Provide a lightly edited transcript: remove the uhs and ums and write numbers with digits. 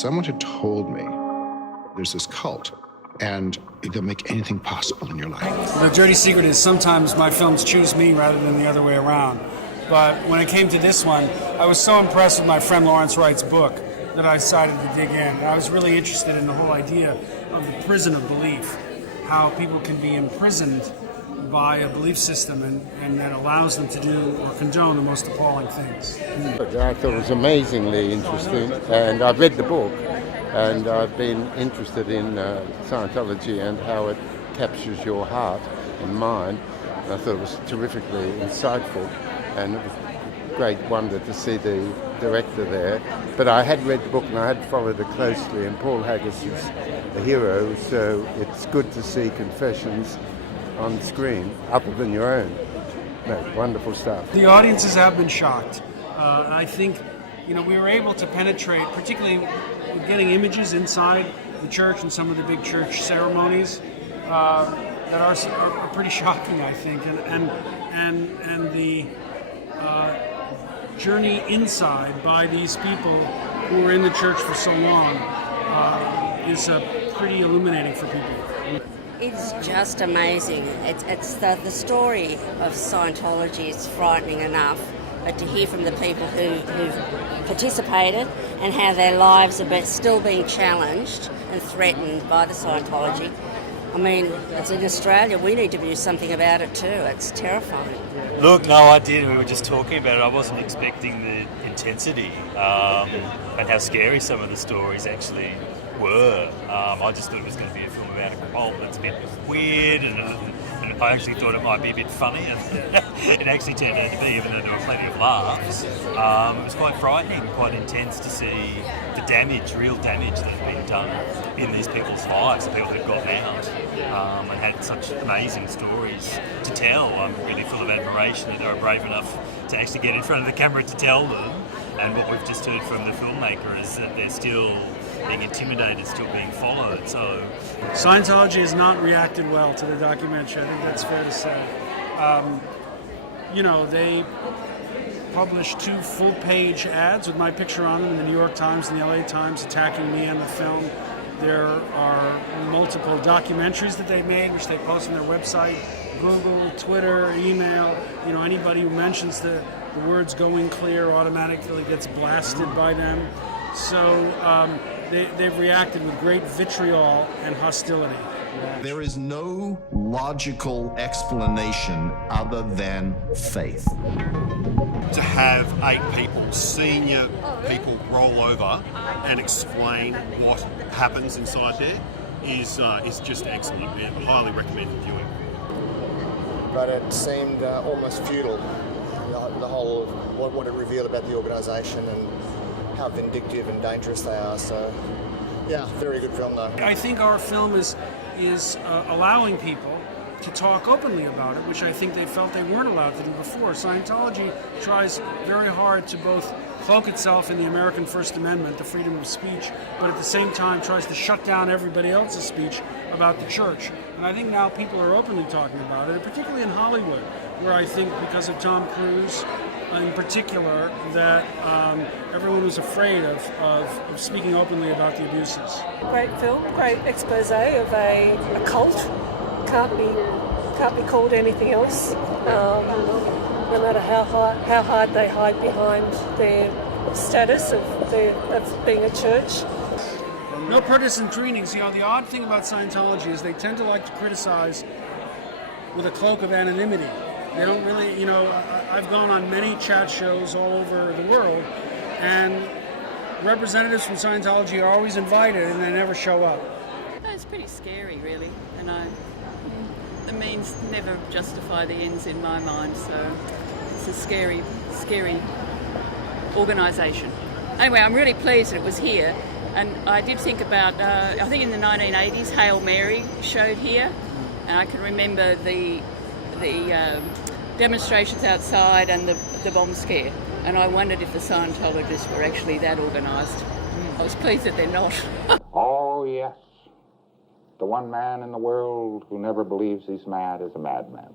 someone had told me there's this cult and it'll make anything possible in your life. The dirty secret is sometimes my films choose me rather than the other way around. But when it came to this one, I was so impressed with my friend Lawrence Wright's book that I decided to dig in. I was really interested in the whole idea of the prison of belief, how people can be imprisoned by a belief system and that allows them to do or condone the most appalling things. I thought it was amazingly interesting, and I've read the book, and I've been interested in Scientology and how it captures your heart and mind. And I thought it was terrifically insightful, and it was a great wonder to see the director there. But I had read the book and I had followed it closely, and Paul Haggis is a hero, so it's good to see confessions on screen, other than your own. No, wonderful stuff. The audiences have been shocked. I think, we were able to penetrate, particularly with getting images inside the church and some of the big church ceremonies that are pretty shocking, I think, and the journey inside by these people who were in the church for so long is pretty illuminating for people. It's just amazing. It's the story of Scientology is frightening enough, but to hear from the people who've participated and how their lives are still being challenged and threatened by the Scientology. I mean, it's in Australia, we need to do something about it too. It's terrifying. Look, no, I did. We were just talking about it. I wasn't expecting the intensity and how scary some of the stories actually were. I just thought it was going to be a film about a cult that's a bit weird, and I actually thought it might be a bit funny, and it actually turned out to be, even though there were plenty of laughs. It was quite frightening, quite intense to see the damage, real damage that had been done in these people's lives, the people who've gotten out and had such amazing stories to tell. I'm really full of admiration that they were brave enough to actually get in front of the camera to tell them. And what we've just heard from the filmmaker is that they're still being intimidated, still being followed. So Scientology has not reacted well to the documentary. I think that's fair to say. They published 2 full-page ads with my picture on them in the New York Times and the LA Times attacking me and the film. There are multiple documentaries that they made, which they post on their website, Google, Twitter, email. Anybody who mentions the words "going clear" automatically gets blasted by them. So they've reacted with great vitriol and hostility. There is no logical explanation other than faith. To have 8 people, senior people, roll over and explain what happens inside there is just excellent. I highly recommend viewing. But it seemed almost futile, the whole of what it revealed about the organisation and how vindictive and dangerous they are. So, yeah, very good film though. I think our film is allowing people to talk openly about it, which I think they felt they weren't allowed to do before. Scientology tries very hard to both cloak itself in the American First Amendment, the freedom of speech, but at the same time tries to shut down everybody else's speech about the church. And I think now people are openly talking about it, and particularly in Hollywood, where I think because of Tom Cruise in particular, that everyone was afraid of speaking openly about the abuses. Great film, great expose of a cult. Can't be called anything else. No matter how hard they hide behind their status of being a church. No partisan trainings. The odd thing about Scientology is they tend to like to criticize with a cloak of anonymity. They don't really, I've gone on many chat shows all over the world, and representatives from Scientology are always invited, and they never show up. It's pretty scary, really, and the means never justify the ends in my mind, so it's a scary organisation. Anyway, I'm really pleased that it was here, and I did think about, I think in the 1980s, Hail Mary showed here, and I can remember the demonstrations outside and the bomb scare, and I wondered if the Scientologists were actually that organised. I was pleased that they're not. Oh, yes. The one man in the world who never believes he's mad is a madman.